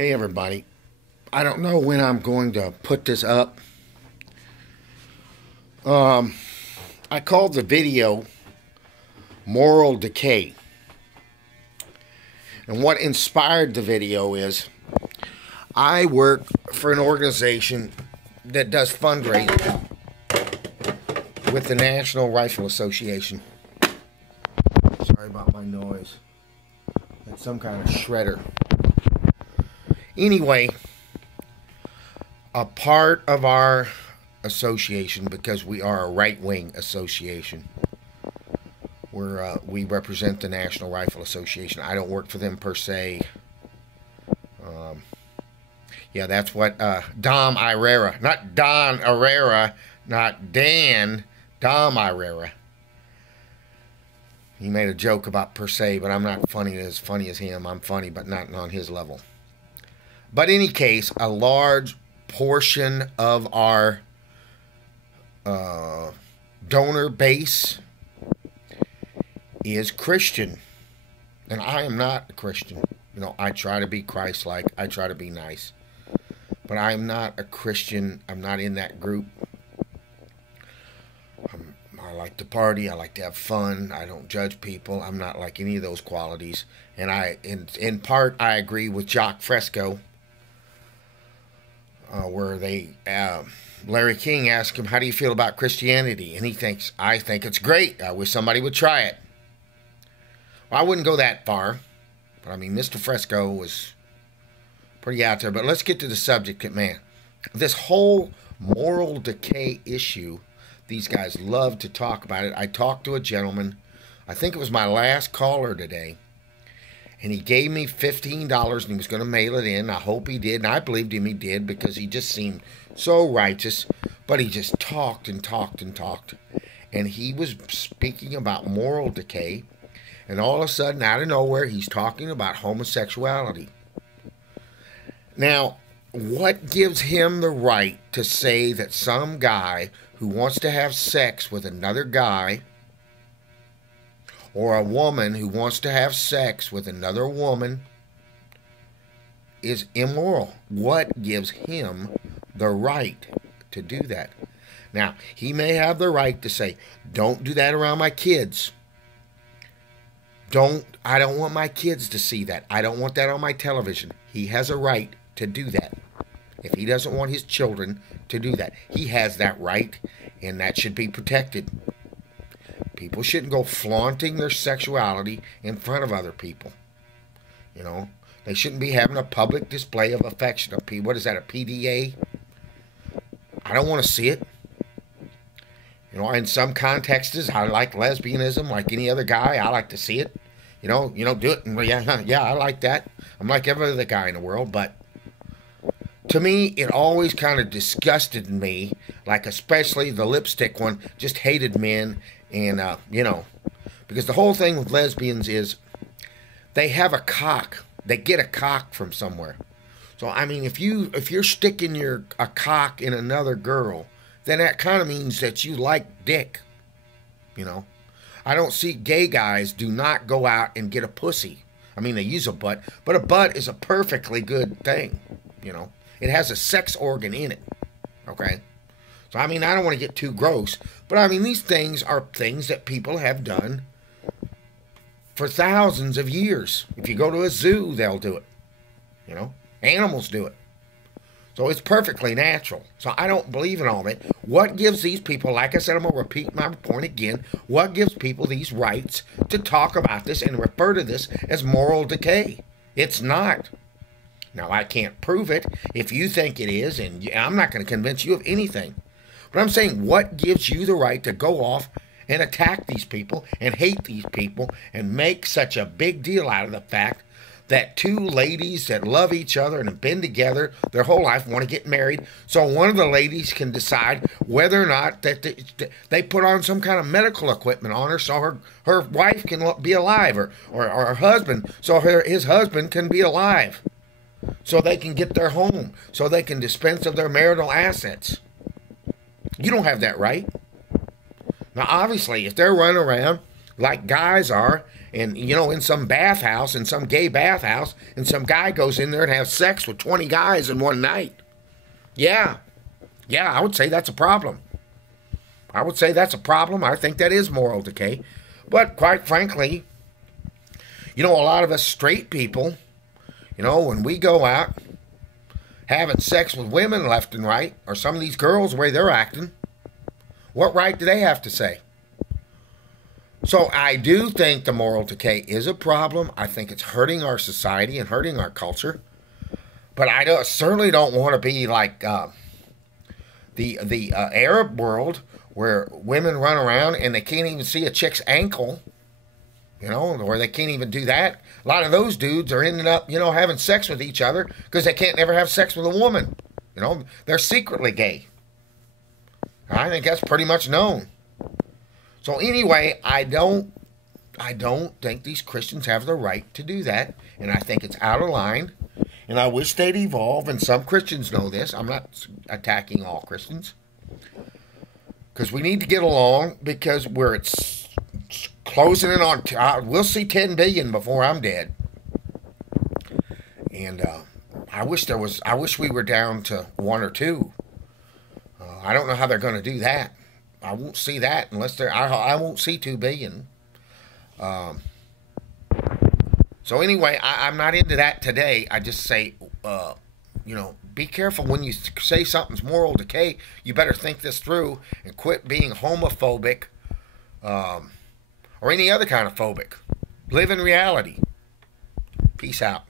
Hey everybody, I don't know when I'm going to put this up. I called the video Moral Decay. And what inspired the video is I work for an organization that does fundraising with the National Rifle Association. Sorry about my noise. It's some kind of shredder. Anyway, a part of our association, because we are a right-wing association, we represent the National Rifle Association. I don't work for them per se. Yeah, that's what Dom Irera, not Don Herrera, not Dan, Dom Irera. He made a joke about per se, but I'm not as funny as him. I'm funny, but not on his level. But in any case, a large portion of our donor base is Christian. And I am not a Christian. You know, I try to be Christ-like. I try to be nice. But I'm not a Christian. I'm not in that group. I like to party. I like to have fun. I don't judge people. I'm not like any of those qualities. And in part, I agree with Jock Fresco. Where Larry King asked him, how do you feel about Christianity? And he thinks, I think it's great. I wish somebody would try it. Well, I wouldn't go that far. But I mean, Mr. Fresco was pretty out there. But let's get to the subject at hand. This whole moral decay issue, these guys love to talk about it. I talked to a gentleman, I think it was my last caller today, and he gave me $15 and he was going to mail it in. I hope he did, and I believed him he did because he just seemed so righteous. But he just talked and talked and talked. And he was speaking about moral decay. And all of a sudden, out of nowhere, he's talking about homosexuality. Now, what gives him the right to say that some guy who wants to have sex with another guy, or a woman who wants to have sex with another woman, is immoral? What gives him the right to do that? Now, he may have the right to say, don't do that around my kids. I don't want my kids to see that. I don't want that on my television. He has a right to do that. If he doesn't want his children to do that, he has that right, and that should be protected. People shouldn't go flaunting their sexuality in front of other people. You know, they shouldn't be having a public display of affection. What is that, a PDA? I don't want to see it. You know, in some contexts, I like lesbianism like any other guy. I like to see it. You know, do it. And yeah, I like that. I'm like every other guy in the world, but to me, it always kind of disgusted me, like especially the lipstick one, just hated men. And, you know, because the whole thing with lesbians is they have a cock. They get a cock from somewhere. So, I mean, if you're sticking a cock in another girl, then that kind of means that you like dick, you know. I don't see gay guys do not go out and get a pussy. I mean, they use a butt, but a butt is a perfectly good thing, you know. It has a sex organ in it, okay? So, I mean, I don't want to get too gross, but I mean, these things are things that people have done for thousands of years. If you go to a zoo, they'll do it, you know. Animals do it. So it's perfectly natural. So I don't believe in all that. What gives these people, like I said, I'm going to repeat my point again, what gives people these rights to talk about this and refer to this as moral decay? It's not. Now, I can't prove it. If you think it is, and I'm not going to convince you of anything. But I'm saying, what gives you the right to go off and attack these people and hate these people and make such a big deal out of the fact that two ladies that love each other and have been together their whole life want to get married, so one of the ladies can decide whether or not that they put on some kind of medical equipment on her so her wife can be alive, or her husband, so his husband can be alive, so they can get their home, so they can dispense of their marital assets. You don't have that right. Now, obviously, if they're running around like guys are And, you know, in some bathhouse, in some gay bathhouse, and some guy goes in there and has sex with 20 guys in one night. Yeah. Yeah, I would say that's a problem. I would say that's a problem. I think that is moral decay. But quite frankly, you know, a lot of us straight people, you know, when we go out having sex with women left and right, or some of these girls the way they're acting, what right do they have to say? So I do think the moral decay is a problem. I think it's hurting our society and hurting our culture. But I certainly don't want to be like the Arab world where women run around and they can't even see a chick's ankle, you know, where they can't even do that. A lot of those dudes are ending up, you know, having sex with each other because they can't never have sex with a woman. You know, they're secretly gay. I think that's pretty much known. So anyway, I don't think these Christians have the right to do that, and I think it's out of line, and I wish they'd evolve, and some Christians know this. I'm not attacking all Christians, because we need to get along, because it's closing in on, we'll see 10 billion before I'm dead, and I wish we were down to 1 or 2. I don't know how they're going to do that. I won't see that unless I won't see 2 billion. So anyway, I'm not into that today. I just say, you know, be careful when you say something's moral decay. You better think this through and quit being homophobic or any other kind of phobic. Live in reality. Peace out.